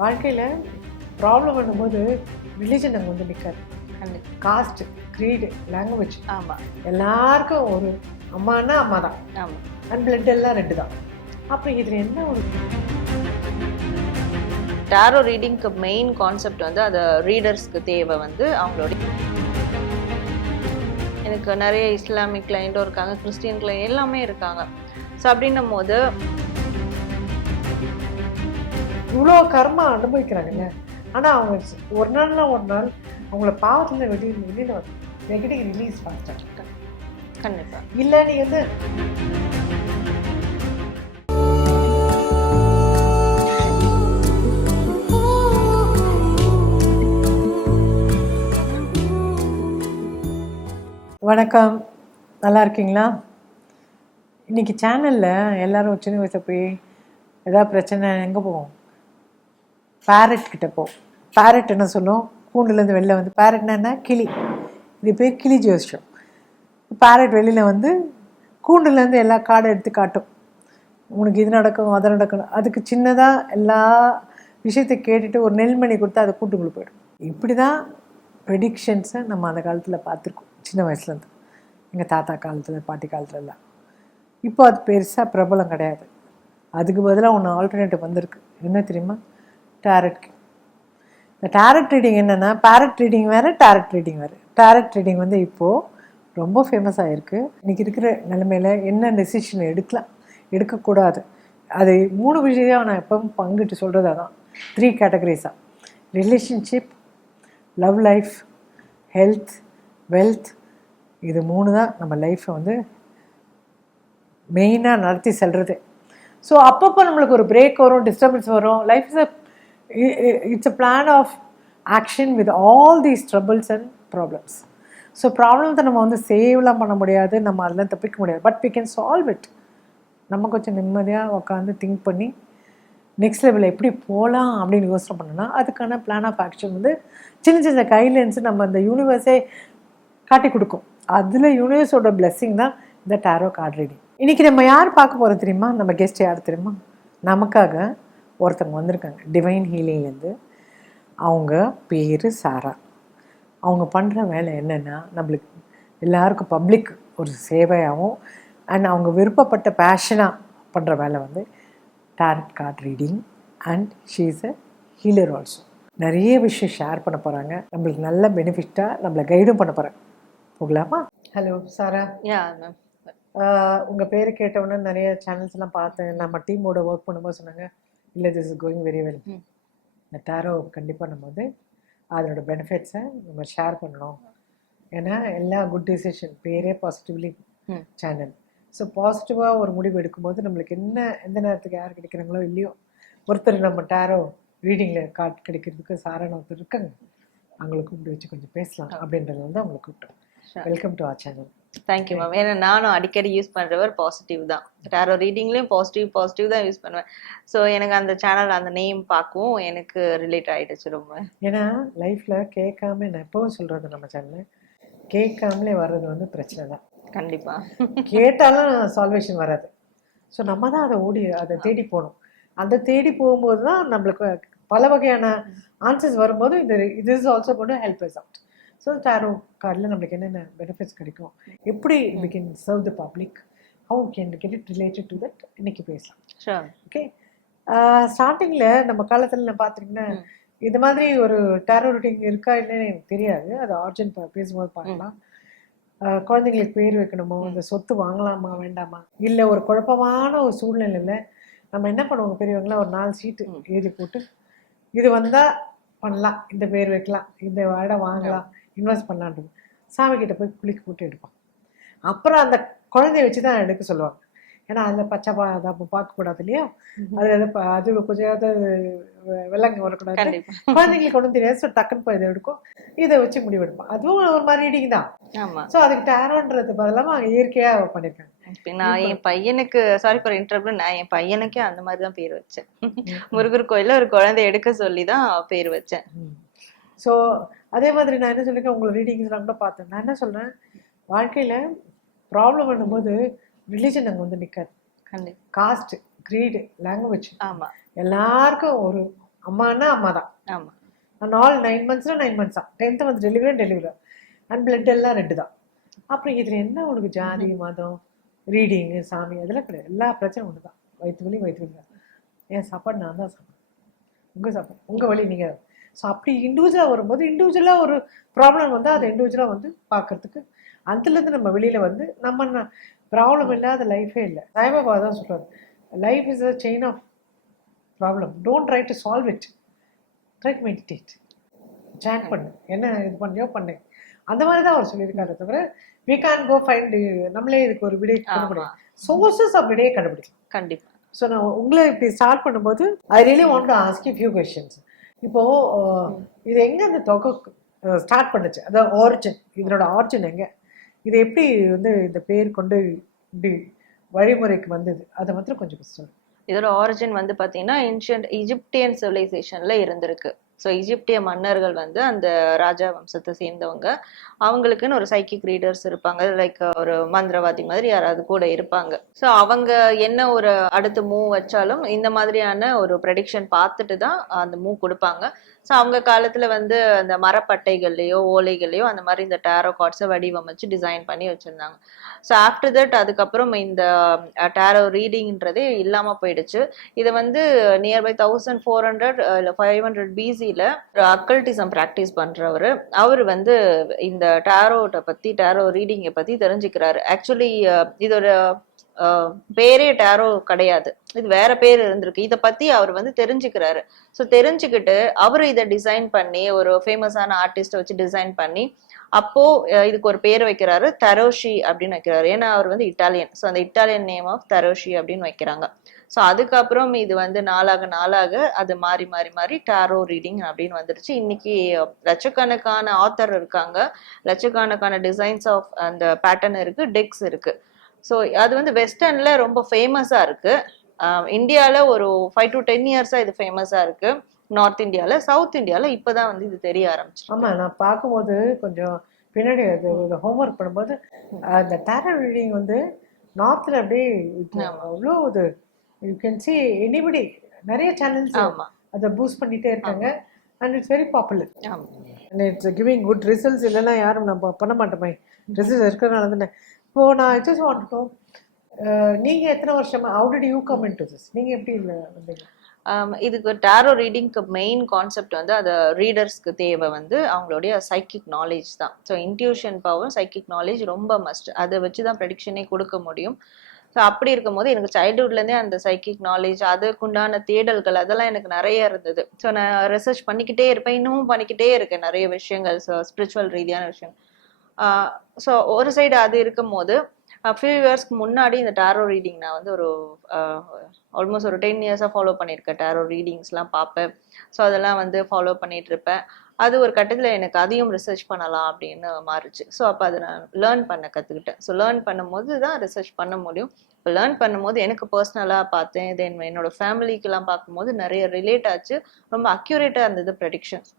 வாழ்க்கையில் ப்ராப்ளம் பண்ணும்போது ரிலீஜன் அங்கே வந்து நிற்காது கண்டிப்பா. காஸ்ட் க்ரீடு லாங்குவேஜ் ஆமா. எல்லாருக்கும் ஒரு அம்மானா அம்மா தான் ஆமா. அண்ட் பிளட் எல்லாம் ரெண்டு தான் அப்புறம் இதில் என்ன ஒரு டாரோ ரீடிங்க்கு மெயின் கான்செப்ட் வந்து அது ரீடர்ஸ்க்கு தேவை வந்து அவங்களோட எனக்கு நிறைய இஸ்லாமிக் கிளைண்ட்டும் இருக்காங்க கிறிஸ்டியன் கிளைண்ட் எல்லாமே இருக்காங்க. ஸோ அப்படின்னும் போது இவ்வளோ கர்மா அனுபவிக்கிறாங்கல்ல. ஆனால் அவங்க ஒரு நாள்னா ஒரு நாள் அவங்கள பாவத்தில் வெளியே வெளியில் வந்து நெகட்டிவ் ரிலீஸ் பண்ணிட்டாங்க கண்டிப்பா. இல்லை நீ வந்து வணக்கம். நல்லா இருக்கீங்களா? இன்னைக்கு சேனலில் எல்லாரும் சின்ன வயசில் போய் ஏதாவது பிரச்சனை எங்கே போவோம்? பேரட் கிட்ட போ. பேரட் என்ன சொல்லும்? கூண்டுலேருந்து வெளில வந்து பேரட்னா என்ன? கிளி. இது பேர் கிளி ஜோசியம். பேரட் வெளியில் வந்து கூண்டுலேருந்து எல்லா காடை எடுத்து காட்டும். உனக்கு இது நடக்கும் அதை நடக்கணும் அதுக்கு சின்னதாக எல்லா விஷயத்தை கேட்டுட்டு ஒரு நெல்மணி கொடுத்து அதை கூட்டுக்குள்ளே போயிடும். இப்படி தான் ப்ரெடிக்ஷன்ஸை நம்ம அந்த காலத்தில் பார்த்துருக்கோம் சின்ன வயசுலேருந்து. எங்கள் தாத்தா காலத்தில் பாட்டி காலத்துலலாம். இப்போ அது பெருசாக பிரபலம் கிடையாது. அதுக்கு பதிலாக ஒன்று ஆல்டர்னேட்டிவ் வந்திருக்கு. என்ன தெரியுமா? டேரட் இந்த டேரட் ரீடிங் என்னென்னா பேரட் ரீடிங் வேறு டேரட் ரீடிங் வேறு. டேரட் ரீடிங் வந்து இப்போது ரொம்ப ஃபேமஸ் ஆகிருக்கு இன்றைக்கி இருக்கிற நிலமையில் என்ன டெசிஷன் எடுக்கலாம்? எடுக்கக்கூடாது. அது மூணு விஷயம் நான் எப்பவும் பங்கிட்டு சொல்கிறது அதான். Three கேட்டகரிஸாக relationship love life health wealth இது மூணு தான் நம்ம லைஃப்பை வந்து மெயினாக நடத்தி செல்கிறது ஸோ அப்பப்போ நம்மளுக்கு ஒரு பிரேக் வரும் டிஸ்டர்பன்ஸ் வரும். Life is it's a plan of action with all these troubles and problems so ப்ராப்ளத்தை நம்ம வந்து சேவ்லாம் பண்ண முடியாது நம்ம அதெல்லாம் தப்பிக்க முடியாது. But we can solve it நம்ம கொஞ்சம் நிம்மதியாக உட்காந்து திங்க் பண்ணி நெக்ஸ்ட் லெவலில் எப்படி போகலாம் அப்படின்னு யோசனை பண்ணோன்னா அதுக்கான பிளான் ஆஃப் ஆக்ஷன் வந்து சின்ன சின்ன கைட்லைன்ஸ் நம்ம அந்த யூனிவர்ஸே காட்டி கொடுக்கும். அதில் யூனிவர்ஸோட பிளெஸ்ஸிங் தான் இந்த டேரோ கார்ட் ரீடிங் இன்றைக்கி நம்ம யார் பார்க்க போகிறோம் தெரியுமா? நம்ம கெஸ்ட் யார் தெரியுமா? நமக்காக ஒருத்தவங்க வந்திருக்காங்க. டிவைன் ஹீலிங்லேருந்து அவங்க பேர் சாரா. அவங்க பண்ணுற வேலை என்னென்னா நம்மளுக்கு எல்லாருக்கும் பப்ளிக் ஒரு சேவையாகவும் அண்ட் அவங்க விருப்பப்பட்ட பேஷனாக பண்ணுற வேலை வந்து tarot card reading and she is a healer also நிறைய விஷயம் ஷேர் பண்ண போகிறாங்க நம்மளுக்கு நல்ல பெனிஃபிட்டாக நம்மளை கைடும் பண்ண போகிறாங்க போகலாமா? ஹலோ சாரா. யா மேம் உங்கள் பேர் கேட்டவுடனே நிறைய சேனல்ஸ் எல்லாம் பார்த்தேன். நம்ம டீமோட ஒர்க் பண்ணும்போது சொன்னாங்க இல்லை this is going very well. இந்த டேரோ கண்டிப்பாக நம்ம வந்து அதனோட பெனிஃபிட்ஸை நம்ம ஷேர் பண்ணணும். ஏன்னா எல்லா குட் டிசிஷன் பேரே பாசிட்டிவ்லி. சேனல் ஸோ பாசிட்டிவாக ஒரு முடிவு எடுக்கும்போது நம்மளுக்கு என்ன எந்த நேரத்துக்கு யார் கிடைக்கிறாங்களோ இல்லையோ ஒருத்தர் நம்ம டேரோ ரீடிங்கில் கார்டு கிடைக்கிறதுக்கு சாரான ஒருத்தர் இருக்காங்க. அவங்களை கூப்பிட்டு வச்சு கொஞ்சம் பேசலாம் அப்படின்றது வந்து அவங்களை கூப்பிட்டோம். Welcome to our channel thank you ma'am ஏன்னா நானும் அடிக்கடி யூஸ் பண்றவர் பாசிட்டிவ் தான். டாரோ ரீடிங்லயும் பாசிட்டிவ் பாசிட்டிவ் தான் யூஸ் பண்ணுவேன். ஸோ எனக்கு அந்த சேனல் அந்த நேம் பார்க்கவும் எனக்கு ரிலேட் ஆயிடுச்சு ரொம்ப. ஏன்னா லைஃப்பில் கேட்காம நான் எப்பவும் சொல்கிறது நம்ம சேனலில் கேட்காமலே வர்றது வந்து பிரச்சனை தான். கண்டிப்பா. கேட்டாலும் சால்வேஷன் வராது. ஸோ நம்ம தான் அதை ஓடி அதை தேடி போகணும். அந்த தேடி போகும்போது தான் நம்மளுக்கு பல வகையான ஆன்சர்ஸ் வரும்போது இது இது இஸ் ஆல்சோ கொண்டு help is out so tarot கார்டில் நம்மளுக்கு என்னென்ன பெனிஃபிட்ஸ் கிடைக்கும்? எப்படி we can serve the public how can get it related to that இன்னைக்கு பேசலாம். ஓகே ஸ்டார்டிங்கில் நம்ம காலத்தில் நான் பார்த்தீங்கன்னா. இது மாதிரி ஒரு டேரோ ரூட்டிங் இருக்கா இல்லைன்னு எனக்கு தெரியாது. அது ஆர்ஜின் பேசும்போது பார்க்கலாம். குழந்தைங்களுக்கு பேர் வைக்கணுமோ? இந்த சொத்து வாங்கலாமா வேண்டாமா? இல்லை ஒரு குழப்பமான ஒரு சூழ்நிலையில் நம்ம என்ன பண்ணுவோம்? பெரியவங்களாம் ஒரு நாலு சீட்டு. எழுதி போட்டு இது வந்தால் பண்ணலாம். இந்த பேர் வைக்கலாம். இந்த இடம் வாங்கலாம். இன்வெஸ்ட் பண்ணலான்றது சாமி கிட்ட போய் குளிக்க போட்டு எடுப்போம் அப்புறம் அந்த குழந்தைய வச்சு தான் எடுக்க சொல்லுவாங்க. ஏன்னா அதில் பச்சை பா அதை பார்க்கக்கூடாது இல்லையா? அது அது அது கொஞ்சம் வெள்ளங்க வரக்கூடாது. குழந்தைங்களுக்கு ஒன்றும் தெரியாது. ஸோ டக்குன்னு போய் இதை எடுக்கும். இதை வச்சு முடிவெடுப்போம் அதுவும் ஒரு மாதிரி ரீடிங் தான். ஆமா. ஸோ அதுக்கு டேரோன்றது பதிலாக அவங்க இயற்கையாக பண்ணியிருக்காங்க நான் என் பையனுக்கு சாரி ஃபார் இன்டர்வியூ நான் என் பையனுக்கே அந்த மாதிரி தான் பேர் வச்சேன். முருகர் கோயில்ல ஒரு குழந்தை எடுக்க சொல்லி தான் பேர் வச்சேன். ஸோ அதே மாதிரி நான் என்ன சொல்லியிருக்கேன் உங்களை ரீடிங்ஸ்லாம் கூட பார்த்தேன். நான் என்ன சொல்கிறேன் வாழ்க்கையில் ப்ராப்ளம் பண்ணும்போது ரிலீஜன் அங்கே வந்து நிற்காது காஸ்ட் க்ரீடு லாங்குவேஜ் ஆமா. எல்லாருக்கும் ஒரு அம்மானா அம்மா தான் ஆமா அண்ட் ஆல் நைன் மந்த்ஸ்னா நைன் மந்த்ஸ் தான். Tenth month delivery delivery and blood எல்லாம் ரெண்டு தான். அப்புறம் இதில் என்ன உனக்கு ஜாதி மதம் ரீடிங்கு சாமி அதெல்லாம் கிடையாது. எல்லா பிரச்சனையும் ஒன்று தான் வயிற்று வலி வயிற்று வலி தான். என் சாப்பாடு நான் தான் சாப்பிடுவேன். உங்கள் சாப்பாடு உங்கள் வழி நீங்கள் ஸோ அப்படி இண்டிவிஜுவலாக வரும்போது இண்டிவிஜுவலாக ஒரு ப்ராப்ளம் வந்து அதை இண்டிவிஜுவலாக வந்து பார்க்கறதுக்கு அதுலேருந்து நம்ம வெளியில் வந்து நம்ம ப்ராப்ளம் இல்லாத லைஃபே இல்லை. சாய்பாபா தான் சொல்கிறார் life is a chain of problem don't try to solve it try to meditate chat பண்ணு. என்ன இது பண்ணியோ பண்ணு. அந்த மாதிரி தான் அவர் சொல்லியிருக்காரு தவிர வி கேன் கோ ஃபைண்ட் நம்மளே இதுக்கு ஒரு விடை ஆமா. கண்டுபிடிக்கும் சோர்சஸ் ஆஃப் விடையை கண்டுபிடிக்கும் கண்டிப்பா. ஸோ நான் உங்களை இப்படி ஸ்டார்ட் பண்ணும்போது I really want to ask few questions இப்போ இது எங்க இந்த தொகை ஸ்டார்ட் பண்ணுச்சு? அதாவது ஆரிஜின் இதனோட ஆரிஜின் எங்க? இது எப்படி வந்து இந்த பேர் கொண்டு இப்படி வழிமுறைக்கு வந்தது? அதை மாத்திரம் கொஞ்சம் சொல்லுங்க. இதோட ஆரிஜின் வந்து பார்த்தீங்கன்னா ஏன்ஷியன்ட் ஈஜிப்டியன் சிவிலைசேஷனில் இருந்திருக்கு. ஸோ ஈஜிப்திய மன்னர்கள் வந்து அந்த ராஜா வம்சத்தை சேர்ந்தவங்க. அவங்களுக்குன்னு ஒரு சைக்கிக் ரீடர்ஸ் இருப்பாங்க. லைக் ஒரு மந்திரவாதி மாதிரி யாராவது கூட இருப்பாங்க. ஸோ அவங்க என்ன ஒரு அடுத்த மூவ் வச்சாலும் இந்த மாதிரியான ஒரு ப்ரெடிக்ஷன் பார்த்துட்டு தான் அந்த மூவ் கொடுப்பாங்க. ஸோ அவங்க காலத்துல வந்து அந்த மரப்பட்டைகள்லையோ ஓலைகள்லையோ அந்த மாதிரி இந்த டேரோ கார்ட்ஸை வடிவமைச்சு டிசைன் பண்ணி வச்சிருந்தாங்க. ஸோ ஆஃப்டர் தட் அதுக்கப்புறம் இந்த டேரோ ரீடிங்ன்றதே இல்லாம போயிடுச்சு. இதை வந்து நியர்பை தௌசண்ட் ஃபோர் ஹண்ட்ரட் இல்லை ஃபைவ் ஹண்ட்ரட் பிசியில் அக்கல்டிசம் ப்ராக்டிஸ் பண்றவர் அவர் வந்து இந்த டேரோட்டை பத்தி டேரோ ரீடிங்கை பத்தி தெரிஞ்சுக்கிறாரு. ஆக்சுவலி இதோட பேரே டேரோ கிடையாது. இது வேற பேர் இருந்திருக்கு. இதை பத்தி அவர் வந்து தெரிஞ்சுக்கிறாரு. ஸோ தெரிஞ்சுக்கிட்டு அவர் இதை டிசைன் பண்ணி ஒரு ஃபேமஸான ஆர்டிஸ்ட வச்சு டிசைன் பண்ணி அப்போ இதுக்கு ஒரு பேர் வைக்கிறாரு தரோஷி அப்படின்னு வைக்கிறாரு. ஏன்னா அவர் வந்து இட்டாலியன் ஸோ அந்த இட்டாலியன் நேம் ஆஃப் தரோஷி அப்படின்னு வைக்கிறாங்க. ஸோ அதுக்கப்புறம் இது வந்து நாளாக நாளாக அது மாறி மாறி மாறி டாரோ ரீடிங் அப்படின்னு வந்துருச்சு. இன்னைக்கு லட்சக்கணக்கான ஆத்தர் இருக்காங்க. லட்சக்கணக்கான டிசைன்ஸ் ஆஃப் அந்த பேட்டர்ன் இருக்கு டெக்ஸ் இருக்கு. ஸோ அது வந்து வெஸ்டர்ன்ல ரொம்ப ஃபேமஸா இருக்கு. இந்தியாவில் ஒரு ஃபைவ் டு டென் இயர்ஸாக இது ஃபேமஸாக இருக்கு. நார்த் இந்தியாவில் சவுத் இந்தியாவில் இப்போதான் வந்து இது தெரிய ஆரம்பிச்சு ஆமா நான் பார்க்கும்போது கொஞ்சம் பின்னாடி அது ஹோம்ஒர்க் பண்ணும்போது அந்த டேரோ ரீடிங் வந்து நார்த்தில் அப்படியே. அவ்வளோ இது யூ கேன் சி எனிபடி நிறைய சேனல்ஸ் ஆமா. அதை பூஸ்ட் பண்ணிட்டே இருக்காங்க. அண்ட் இட்ஸ் வெரி பாப்புலர் ஆமா. And it's giving good results இல்லைன்னா யாரும் நம்ம பண்ண மாட்டோமே. ரிசல்ட்ஸ் இருக்கிறனால தானே. இப்போ நான் ஜஸ்ட் வாண்டட்டும் நீங்க எத்தனை வருஷமா how you come into this நீங்கள் எப்படி இல்லை வந்தீங்க? Um, இதுக்கு டேரோ ரீடிங்க்கு மெயின் கான்செப்ட் வந்து அது ரீடர்ஸ்க்கு தேவை வந்து அவங்களுடைய சைக்கிக் நாலேஜ் தான். So intuition power psychic knowledge ரொம்ப மஸ்ட் அதை வச்சு தான் ப்ரெடிக்ஷனே கொடுக்க முடியும். ஸோ அப்படி இருக்கும்போது எனக்கு சைல்டுஹுட்லேருந்தே அந்த சைக்கிக் நாலேஜ் அதுக்குண்டான தேடல்கள் அதெல்லாம் எனக்கு நிறைய இருந்தது. ஸோ நான் ரிசர்ச் பண்ணிக்கிட்டே இருப்பேன் இன்னமும் பண்ணிக்கிட்டே இருக்கேன் நிறைய விஷயங்கள் ஸோ ஸ்பிரிச்சுவல் ரீதியான விஷயம் ஸோ ஒரு சைடு அது இருக்கும் போது ஃபியூ இயர்ஸ்க்கு முன்னாடி இந்த டேரோ ரீடிங் நான் வந்து ஒரு ஆல்மோஸ்ட் ஒரு டென் இயர்ஸாக ஃபாலோ பண்ணியிருக்கேன் டேரோ ரீடிங்ஸ்லாம் பார்ப்பேன். ஸோ அதெல்லாம் வந்து ஃபாலோ பண்ணிட்டு இருப்பேன் அது ஒரு கட்டத்தில் எனக்கு அதையும் ரிசர்ச் பண்ணலாம் அப்படின்னு மாறுச்சு. ஸோ அப்போ அதை நான் லேர்ன் பண்ண கற்றுக்கிட்டேன் ஸோ லேர்ன் பண்ணும்போது தான் ரிசர்ச் பண்ண முடியும். இப்போ லேர்ன் பண்ணும்போது எனக்கு பர்சனலாக பார்த்தேன். தென் என்னோட ஃபேமிலிக்கெலாம் பார்க்கும்போது நிறைய ரிலேட் ஆச்சு. ரொம்ப அக்யூரேட்டாக இருந்தது ப்ரெடிக்ஷன்ஸ்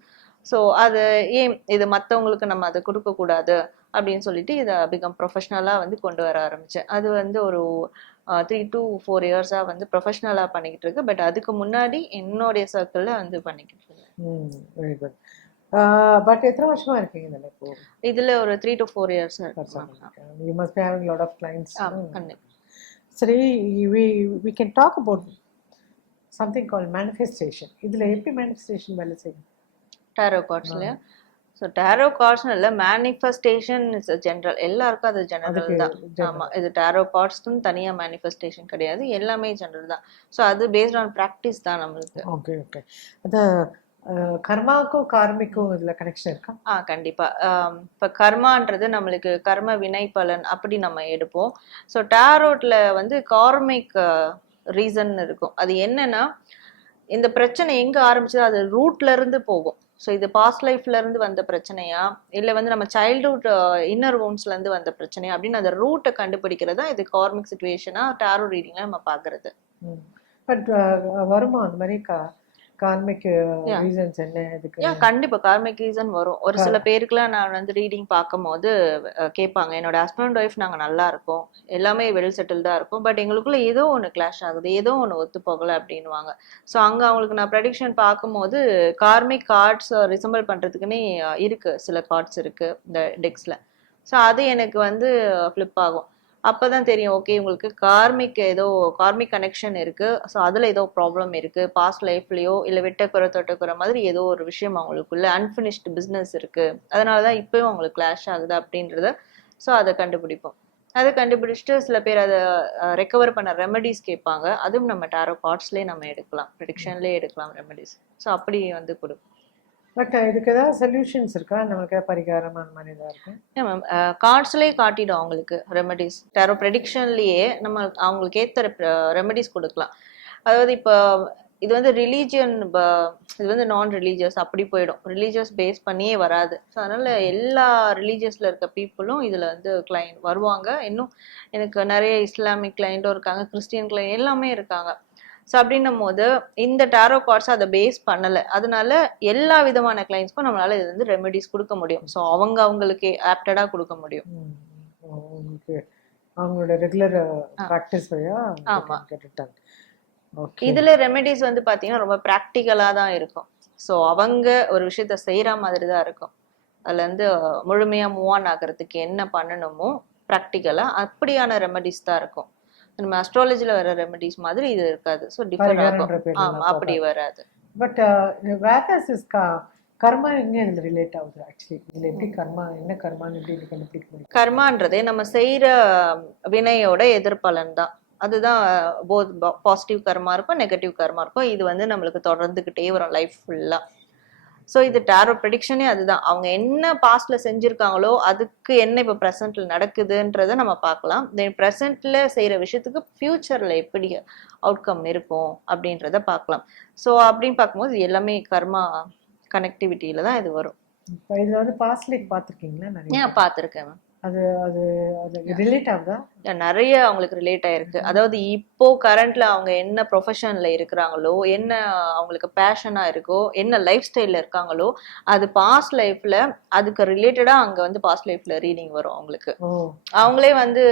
ஸோ அது ஏன் இது மற்றவங்களுக்கு நம்ம அதை கொடுக்கக்கூடாது அப்படின்னு சொல்லிட்டு இதை பிகம் ப்ரொஃபஷ்னலாக வந்து கொண்டு வர ஆரம்பித்தேன் அது வந்து ஒரு த்ரீ டு ஃபோர் இயர்ஸாக வந்து ப்ரொஃபஷ்னலாக பண்ணிக்கிட்டு இருக்கு. பட் அதுக்கு முன்னாடி என்னுடைய சர்க்கிளில் வந்து பண்ணிக்கிட்டு குட் பட் எத்தனை வருஷமா இருக்கீங்க இதில் இப்போ? இதில் ஒரு three to four years you must be having lot of clients சரி we we can talk about something call manifestation இதில் எப்படி மேனிஃபெஸ்டேஷன் வேலை செய்யும்? டேரோ கார்ட்ஸ்லையும் ஸோ டேரோ கார்ட்ஸ்னு இல்லை மேனிஃபெஸ்டேஷன் இஸ் ஜென்ரல் எல்லாருக்கும் அது ஜெனரல் தான். general. ஆமா இது டேரோ கார்ட்ஸ்னு தனியாக மேனிஃபெஸ்டேஷன் கிடையாது. எல்லாமே ஜெனரல் தான். ஸோ அது பேஸ்ட் ஆன் ப்ராக்டிஸ் தான் நம்மளுக்கு. ஓகே ஓகே அந்த அஹ், கர்மாக்கும் கார்மிக்கும் இதில் கனெக்ஷன் இருக்கா? ஆ கண்டிப்பா. ஆம், இப்ப கர்மான்றது நம்மளுக்கு கர்ம வினை பலன் அப்படி நம்ம எடுப்போம். ஸோ டேரோட்ல வந்து கார்மிக் ரீசன் இருக்கும். அது என்னன்னா இந்த பிரச்சனை எங்க ஆரம்பிச்சதோ அது ரூட்ல இருந்து போகும். ஸோ இது பாஸ்ட் லைஃப்ல இருந்து வந்த பிரச்சனையா? இல்லை வந்து நம்ம சைல்டுஹுட் இன்னர் வுண்ட்ஸ்ல இருந்து வந்த பிரச்சனையா? அப்படின்னு அந்த ரூட்டை கண்டுபிடிக்கிறது தான் இது கார்மிக் சுச்சுவேஷனா டேரோ ரீடிங்ல நம்ம பார்க்குறது. பட் வருமா அந்த மாதிரி கார்மிக். ரீசன்ஸ் என்ன இதுக்கு? கண்டிப்பா. கார்மிக் ரீசன் வரும். ஒரு சில பேருக்குலாம் நான் வந்து ரீடிங் பார்க்கும்போது கேட்பாங்க என்னோட ஹஸ்பண்ட் ஒய்ஃப் நாங்க நல்லா இருக்கோம். எல்லாமே வெல் செட்டில்டா இருக்கும். பட் எங்களுக்குள்ள ஏதோ ஒன்று கிளாஷ் ஆகுது. ஏதோ ஒன்று ஒத்து போகல அப்படின்னுவாங்க. ஸோ அங்க அவங்களுக்கு நான் ப்ரெடிக்ஷன் பார்க்கும்போது கார்மிக் கார்ட்ஸ் ரிசம்பிள் பண்றதுக்குன்னே இருக்கு. சில கார்ட்ஸ் இருக்கு இந்த டெக்ஸ்ல ஸோ அது எனக்கு வந்து ஃப்ளிப் ஆகும். அப்போதான் தெரியும் ஓகே உங்களுக்கு கார்மிக் ஏதோ கார்மிக் கனெக்ஷன் இருக்கு. ஸோ அதுல ஏதோ ப்ராப்ளம் இருக்கு. பாஸ்ட் லைஃப்லயோ இல்லை வெட்டக்குறை தொட்டக்குற மாதிரி ஏதோ ஒரு விஷயம் அவங்களுக்குள்ள அன்பினிஷ்டு பிஸ்னஸ் இருக்கு. அதனாலதான் இப்பயும் அவங்களுக்கு கிளாஷ் ஆகுது அப்படின்றத ஸோ அதை கண்டுபிடிப்போம். அதை கண்டுபிடிச்சிட்டு சில பேர் அதை ரெக்கவர் பண்ண ரெமெடிஸ் கேட்பாங்க. அதுவும் நம்ம டேரோ கார்ட்ஸ்லேயே நம்ம எடுக்கலாம். ப்ரிடிக்ஷன்லேயே எடுக்கலாம் ரெமெடிஸ் ஸோ அப்படி வந்து கொடுக்கும் பட் uh, இதுக்கு ஏதாவது சொல்யூஷன்ஸ் இருக்கா? நமக்கு பரிகாரம் அந்த மாதிரி ஏதாவது இருக்கு? மேம் கார்ட்ஸ்லேயே uh, காட்டிடும் அவங்களுக்கு ரெமெடிஸ் டேரோ ப்ரெடிக்ஷன்லேயே நம்ம அவங்களுக்கு ஏற்ற ரெமெடிஸ் uh, கொடுக்கலாம். அதாவது இப்போ இது வந்து ரிலீஜியன் இது வந்து நான் ரிலீஜியஸ் அப்படி போயிடும். ரிலீஜியஸ் பேஸ் பண்ணியே வராது. ஸோ அதனால எல்லா ரிலீஜியஸ்ல இருக்க பீப்புளும் இதுல வந்து கிளைண்ட் வருவாங்க. இன்னும் எனக்கு நிறைய இஸ்லாமிக் கிளைண்ட்டும் இருக்காங்க கிறிஸ்டியன் கிளைண்ட் எல்லாமே இருக்காங்க. ஸோ அப்படின்னும் போது இந்த டேரோ கார்ட்ஸ் அதை பேஸ் பண்ணல. அதனால எல்லா விதமான கிளைண்ட்ஸ்க்கும் நம்மளால இது வந்து ரெமெடிஸ் கொடுக்க முடியும். ஸோ அவங்க அவங்களுக்கு ஆப்டடா கொடுக்க முடியும். அவங்களோட ரெகுலர் ப்ராக்டிஸ் வழியா ஆமா. கேட்டுட்டாங்க. ஓகே இதுல ரெமெடிஸ் வந்து பாத்தீங்கன்னா ரொம்ப ப்ராக்டிக்கலா தான் இருக்கும். ஸோ அவங்க ஒரு விஷயத்த செய்யற மாதிரி தான் இருக்கும். அதுல இருந்து முழுமையா மூவ் ஆன் ஆகிறதுக்கு என்ன பண்ணணுமோ ப்ராக்டிக்கலா அப்படியான ரெமெடிஸ் தான் இருக்கும். நம்ம அஸ்ட்ராலஜில வர ரெமெடிஸ் மாதிரி இது இருக்காது. ஸோ டிஃபரெண்ட் ஆகும். ஆமா அப்படி வராது. பட் வேதஸ் இஸ் கர்மா எங்க இதுல ரிலேட் ஆகுது ஆக்சுவலி இதுல எப்படி கர்மா என்ன கர்மான்னு எப்படி கண்டுபிடிக்க கர்மான்றதே நம்ம செய்யற வினையோட எதிர்பலன் தான். அதுதான் போத் பாசிட்டிவ் கர்மா இருக்கும் நெகட்டிவ் கர்மா இருக்கும். இது வந்து நம்மளுக்கு தொடர்ந்துகிட்டே வரும் லைஃப் ஃபுல்லா ஸோ இது டேரோ ப்ரெடிக்ஷனே அதுதான். அவங்க என்ன பாஸ்ட்ல செஞ்சிருக்காங்களோ அதுக்கு என்ன இப்போ ப்ரெசென்ட்ல நடக்குதுன்றத நம்ம பார்க்கலாம். தென் ப்ரெசென்ட்ல செய்யற விஷயத்துக்கு ஃபியூச்சர்ல எப்படி அவுட்கம் இருக்கும் அப்படின்றத பார்க்கலாம். ஸோ அப்படின்னு பார்க்கும்போது இது எல்லாமே கர்மா கனெக்டிவிட்டியில தான் இது வரும். இதுல வந்து பாஸ்ட் லைஃப் பார்த்துருக்கீங்களா? ஏன் பார்த்துருக்கேன் மேம். அது அது அது ரிலேட் ஆகுதா? நிறைய அவங்களுக்கு ரிலேட் ஆயிருக்கு. அதாவது இப்போ கரண்ட்ல அவங்க என்ன ப்ரொஃபஷன்ல இருக்கிறாங்களோ என்ன அவங்களுக்கு பேஷனா இருக்கோ என்ன லைஃப் ஸ்டைல்ல இருக்காங்களோ அது பாஸ்ட் லைஃப்ல அதுக்கு ரிலேட்டடா அங்க வந்து பாஸ்ட் லைஃப்ல ரீடிங் வரும் அவங்களுக்கு. அவங்களே வந்து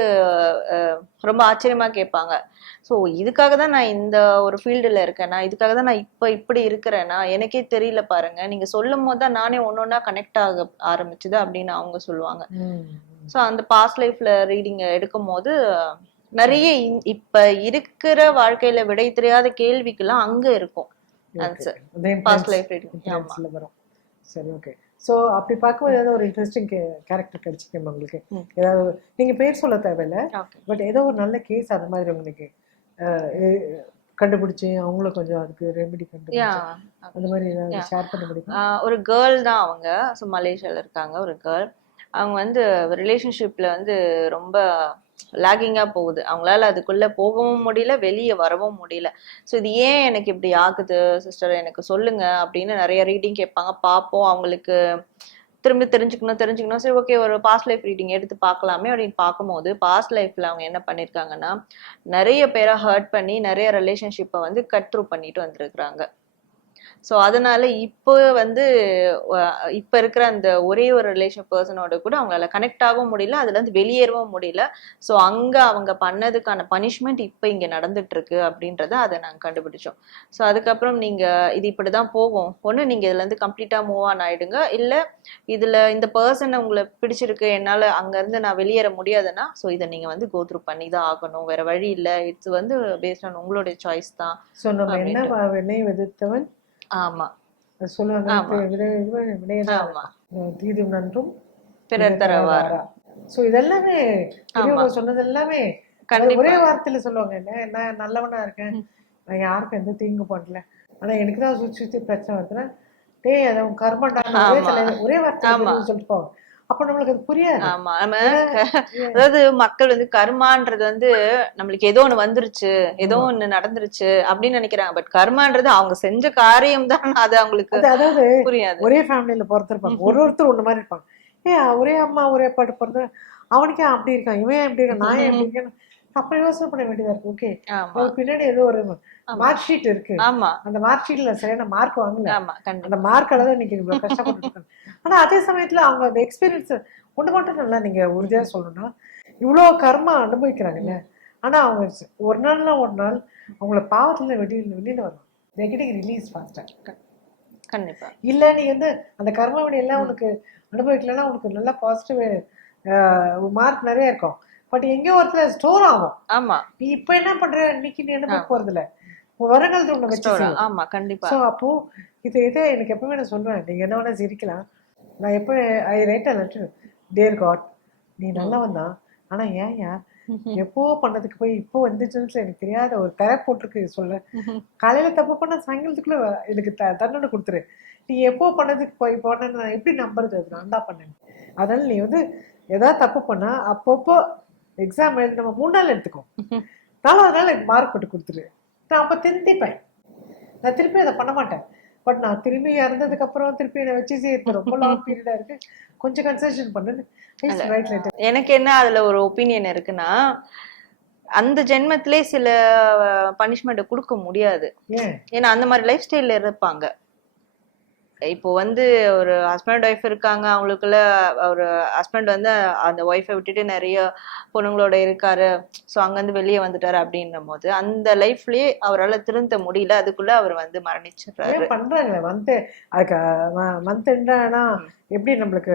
ரொம்ப ஆச்சரியமா கேட்பாங்க. ஸோ இதுக்காக தான் நான் இந்த ஒரு ஃபீல்டுல இருக்கேனா? இதுக்காக தான் நான் இப்போ இப்படி இருக்கிறேனா? எனக்கே தெரியல பாருங்க. நீங்க சொல்லும் போது தான் நானே ஒன்னொன்னா கனெக்ட் ஆக ஆரம்பிச்சுது அப்படின்னு அவங்க சொல்லுவாங்க. ஸோ அந்த பாஸ்ட் லைஃப்ல ரீடிங் எடுக்கும் போது நிறைய இப்ப இருக்கிற வாழ்க்கையில விடை தெரியாத கேள்விக்கெல்லாம் அங்க இருக்கும். பாஸ்ட் லைஃப் ரீடிங் வரும். சரி ஓகே ஸோ அப்படி பார்க்கும்போது ஏதாவது ஒரு இன்ட்ரெஸ்டிங் கேரக்டர் கிடைச்சிருக்கு உங்களுக்கு. ஏதாவது நீங்க பேர் சொல்ல தேவையில்ல. பட் ஏதோ ஒரு நல்ல கேஸ் அது மாதிரி உங்களுக்கு கண்டுபிடிச்சு அவங்களும் கொஞ்சம் அதுக்கு ரெமெடி கண்டுபிடிச்சு அந்த மாதிரி. ஷேர் பண்ண முடியுமா? ஒரு கேர்ள் தான் அவங்க. ஸோ மலேசியால இருக்காங்க ஒரு கேர்ள் அவங்க வந்து ரிலேஷன்ஷிப்ல வந்து ரொம்ப லாகிங்கா போகுது. அவங்களால அதுக்குள்ள போகவும் முடியல வெளியே வரவும் முடியல. ஸோ இது ஏன் எனக்கு இப்படி ஆகுது சிஸ்டர் எனக்கு சொல்லுங்க அப்படின்னு நிறைய ரீடிங் கேட்பாங்க. பார்ப்போம். அவங்களுக்கு திரும்பி தெரிஞ்சுக்கணும் தெரிஞ்சுக்கணும். சரி ஓகே ஒரு பாஸ்ட் லைஃப் ரீடிங் எடுத்து பார்க்கலாமே அப்படின்னு பார்க்கும்போது பாஸ்ட் லைஃப்ல அவங்க என்ன பண்ணியிருக்காங்கன்னா நிறைய பேரை ஹர்ட் பண்ணி நிறைய ரிலேஷன்ஷிப்பை வந்து கட் த்ரூ பண்ணிட்டு வந்திருக்கிறாங்க. ஸோ அதனால இப்போ வந்து இப்ப இருக்கிற அந்த ஒரே ஒரு ரிலேஷன் பர்சனோட கூட அவங்களால கனெக்ட் ஆகவும் முடியல அதுல இருந்து வெளியேறவும் முடியல. ஸோ அங்க அவங்க பண்ணதுக்கான பனிஷ்மெண்ட் இப்போ இங்க நடந்துட்டு இருக்கு அப்படின்றத அதை நாங்க கண்டுபிடிச்சோம். ஸோ அதுக்கப்புறம் நீங்க இது இப்படிதான் போகும். ஒண்ணு நீங்க இதுல இருந்து கம்ப்ளீட்டா மூவ் ஆன் ஆயிடுங்க. இல்ல இதுல இந்த பர்சன் உங்களை பிடிச்சிருக்கு என்னால அங்க இருந்து நான் வெளியேற முடியாதுன்னா ஸோ இதை நீங்க வந்து கோத்ரூ பண்ணி தான் ஆகணும். வேற வழி இல்ல. இட்ஸ் வந்து பேஸ்ட் ஆன் உங்களுடைய சாய்ஸ் தான் ஸோ நம்ம என்ன வினை விதித்தவன்? ஆமா. தீதும் நன்றும் பிறர் தரவாரா ஸோ இதெல்லாமே சொன்னது எல்லாமே ஒரே வார்த்தையில சொல்லுவாங்க என்ன நான் நல்லவனா இருக்கேன். நான் யாருக்கும் எந்த தீங்கு பண்ணல ஆனா எனக்கு தான் சுத்தி சுத்தி பிரச்சனை வருதுன்னா டேய் அதை கர்மண்டா ஒரே வார்த்தை. சொல்லிட்டு போவாங்க. அப்ப நம்மளுக்கு அது புரியாது. ஆமா நம்ம அதாவது மக்கள் வந்து கர்மான்றது வந்து நம்மளுக்கு ஏதோ ஒண்ணு வந்துருச்சு ஏதோ ஒண்ணு நடந்துருச்சு அப்படின்னு நினைக்கிறாங்க. பட் கர்மான்றது அவங்க செஞ்ச காரியம் தான் அது அவங்களுக்கு அது அதாவது புரியாது. ஒரே ஃபேமிலியில பிறந்திருப்பாங்க ஒரு ஒருத்தர் ஒண்ணு மாதிரி இருப்பாங்க. ஏ ஒரே அம்மா ஒரே பாட்டு பிறந்த அவனுக்கே அப்படி இருக்கான்? இவன் ஏன் இப்படி இருக்கான்? நான் ஏன் இப்படி இருக்கேன் அப்புறம் யோசனை பண்ண வேண்டியதா இருக்கு. ஓகே பின்னாடி ஏதோ ஒரு மார்க் ஷீட் இருக்கு. ஆமா. அந்த மார்க் ஷீட்ல சரியான மார்க் வாங்கல. அந்த மார்க்கால தான் இன்னைக்கு இவ்வளவு கஷ்டப்பட்டு ஆனா அதே சமயத்துல அவங்க அந்த எக்ஸ்பீரியன்ஸ் ஒண்ணு மட்டும் நல்லா நீங்க உறுதியா சொல்லணும்னா இவ்வளவு கர்மா அனுபவிக்கிறாங்கல்ல. ஆனா அவங்க ஒரு நாள்ல ஒரு நாள் அவங்கள பாவத்துல வெளியில வெளியில வரும் நெகட்டிவ் ரிலீஸ் ஃபாஸ்டா கண்டிப்பா. இல்ல நீ வந்து அந்த கர்ம வினை எல்லாம் உனக்கு அனுபவிக்கலன்னா உனக்கு நல்ல பாசிட்டிவ் மார்க் நிறைய இருக்கும். பட் எங்கேயோ ஒருத்தர் ஸ்டோர் ஆகும். ஆமா. நீ இப்ப என்ன பண்ற? இன்னைக்கு நீ அனுபவிக்க போறது இல்ல வருங்காலத்துல உன்னை வச்சு. ஆமா கண்டிப்பா. ஸோ அப்போ இது இதை எனக்கு எப்பவுமே நான் சொல்லுவேன். நீங்க என்ன வேணா சிரிக்கலாம். நான் எப்போ I write a letter dear God நீ நல்லவன் தான். ஆனா ஏன் யா? எப்போ பண்ணதுக்கு போய் இப்போ வந்துச்சுன்னு எனக்கு தெரியாத ஒரு தர போட்டிருக்கு சொல்ல. காலையில தப்பு பண்ண சாயங்காலத்துக்குள்ள எனக்கு த தண்டனை கொடுத்துரு. நீ எப்போ பண்ணதுக்கு போய் போன நான் எப்படி நம்புறது? அது நான் தான் பண்ணேன். அதனால நீ வந்து ஏதாவது தப்பு பண்ணா அப்பப்போ எக்ஸாம் எழுதி நம்ம மூணு நாள் எடுத்துக்கோ நாலாவது நாள் எனக்கு மார்க் போட்டு கொடுத்துரு. நான் அப்போ திருந்திப்பேன். நான் திருப்பி அதை பண்ண மாட்டேன். பட் நான் திரும்பி இறந்ததுக்கு அப்புறம் திருப்பி என்னை வச்சு செய்யறது ரொம்ப லாங் பீரியடா இருக்கு. கொஞ்சம் கன்செஷன் பண்ணுன்னு. எனக்கு என்ன அதுல ஒரு ஒப்பீனியன் இருக்குன்னா அந்த ஜென்மத்திலே சில பனிஷ்மெண்ட் கொடுக்க முடியாது. ஏன்? ஏன்னா அந்த மாதிரி லைஃப் ஸ்டைல்ல இருப்பாங்க. இப்போ வந்து ஒரு ஹஸ்பண்ட் ஒய்ஃப் இருக்காங்க அவங்களுக்குள்ள ஒரு ஹஸ்பண்ட் வந்து அந்த ஒய்ஃபை விட்டுட்டு நிறைய பொண்ணுங்களோட இருக்காரு. ஸோ அங்கேருந்து வெளியே வந்துட்டாரு அப்படின்னும் போது அந்த லைஃப்லயே அவரால் திருந்த முடியல. அதுக்குள்ள அவர் வந்து மரணிச்சிடுறாரு. பண்றாங்க? வந்து அதுக்கு மந்த் என்னன்னா எப்படி நம்மளுக்கு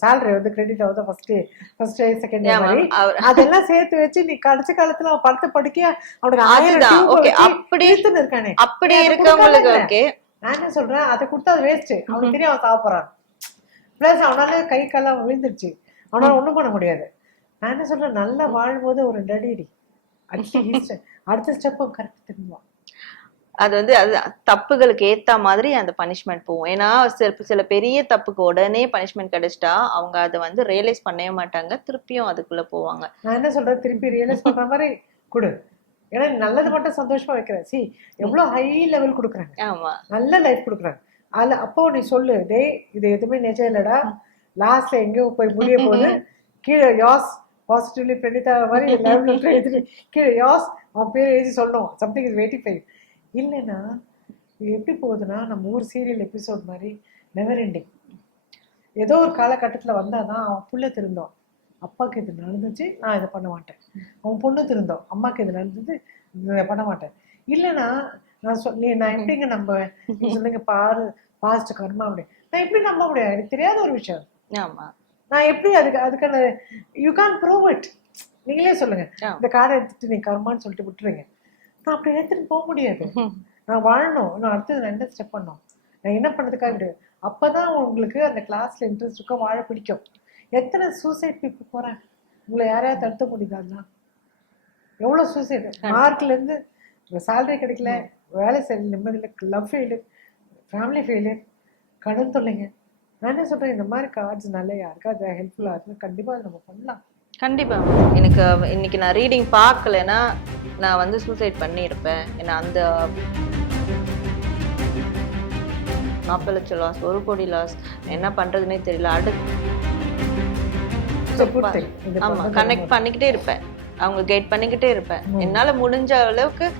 சேலரி வந்து கிரெடிட் ஆகுது ஃபர்ஸ்ட் ஃபர்ஸ்ட் செகண்ட் மாதிரி அதெல்லாம் சேர்த்து வச்சு நீ கடைசி காலத்துல அவன் படுத்த படுக்கையா அவனுக்கு ஆயிரம் வச்சு அப்படி- இருக்கானே. அப்படி இருக்கவங்களுக்கு ஓகே நான் என்ன சொல்றேன்? அதை கொடுத்தா அது வேஸ்ட் அவனுக்கு தெரியும் அவன் சாப்பிட்றான். பிளஸ் அவனால கை காலம் விழுந்துருச்சு. அவனால ஒண்ணும் பண்ண முடியாது. நான் என்ன சொல்றேன்? நல்லா வாழும்போது ஒரு ரெண்டு அடி அடி அட்லீஸ்ட் அடுத்த ஸ்டெப்பும் கரெக்ட் திரும்புவான். அது வந்து அது தப்புகளுக்கு ஏத்த மாதிரி அந்த பனிஷ்மெண்ட் போகும். ஏன்னா சில சில பெரிய தப்புக்கு உடனே பனிஷ்மெண்ட் கிடைச்சிட்டா அவங்க அதை வந்து ரியலைஸ் பண்ணவே மாட்டாங்க. திருப்பியும் அதுக்குள்ள போவாங்க. நான் என்ன சொல்றேன்? திருப்பி ரியலைஸ் பண்ற மாதிரி கொடு. ஏன்னா நல்லது மட்டும் சந்தோஷமா வைக்கிறேன். சி எவ்வளவு ஹை லெவல் கொடுக்குறாங்க. நல்ல லைஃப் கொடுக்குறாங்க. அதுல அப்போ நீ சொல்லு டேய் இது எதுவுமே நிஜம் இல்லடா. லாஸ்ட்ல எங்கேயோ போய் முடிய போகுது கீழே யாஸ் பாசிட்டிவ்லி பிரணிதா மாதிரி லெவல் எழுதி கீழே யாஸ் அவன் பேர் எழுதி சொல்லணும். சம்திங் இஸ் வெயிட்டிங் ஃபைவ் இல்லைன்னா இது எப்படி போகுதுன்னா நம்ம ஊர் சீரியல் எபிசோட் மாதிரி நெவர் எண்டிங் ஏதோ ஒரு காலகட்டத்தில் வந்தால் தான் அவன் புள்ள திருந்தோம் அப்பாவுக்கு இது நடந்துச்சு நான் இதை பண்ண மாட்டேன். அவன் பொண்ணு திருந்தோம் அம்மாவுக்கு இது நடந்தது இதை பண்ண மாட்டேன். இல்லைன்னா நான் சொல் நீ நான் எப்படிங்க நம்புவேன் நீ சொல்லுங்க பாரு பாஸ்ட் கர்மா அப்படி. நான் எப்படி நம்ப முடியாது எனக்கு தெரியாத ஒரு விஷயம். ஆமா. நான் எப்படி அதுக்கு அதுக்கான யூ கான் ப்ரூவ் இட் நீங்களே சொல்லுங்க. இந்த கார்டை எடுத்துட்டு நீ கர்மான்னு சொல்லிட்டு விட்டுருங்க. நான் அப்படி எடுத்துட்டு போக முடியாது. நான் வாழணும். நான் அடுத்தது நான் என்ன ஸ்டெப் பண்ணணும்? நான் என்ன பண்ணதுக்காக அப்பதான் உங்களுக்கு அந்த கிளாஸ்ல இன்ட்ரெஸ்ட் இருக்கும் வாழ பிடிக்கும். எத்தனை சூசைட் பீப்புள் போறாங்க? உங்களை யாரையாவது தடுத்த முடியுதாங்களா எவ்வளவு சூசைட் மார்க்ல இருந்து சேலரி கிடைக்கல வேலை செய்யல நிம்மதியில் லவ் ஃபெயிலியர் ஃபேமிலி ஃபெயிலியர் கடன் தொல்லைங்க. நான் என்ன சொல்றேன் இந்த மாதிரி கார்ட்ஸ் நல்ல யாருக்காவது ஹெல்ப்ஃபுல்லா இருக்கு கண்டிப்பா அதை நம்ம பண்ணலாம். கண்டிப்பா. எனக்கு இன்னைக்கு நான் ரீடிங் பார்க்கலன்னா நான் வந்து சூசைட் பண்ணியிருப்பேன். ஏன்னா அந்த நாற்பது லட்சம் லாஸ் ஒரு கோடி லாஸ் என்ன பண்றதுனே தெரியல. அடுத்து ஆமா கனெக்ட் பண்ணிக்கிட்டே இருப்பேன். அவங்க கைட் பண்ணிக்கிட்டே இருப்பேன். என்னால முடிஞ்ச அளவுக்கு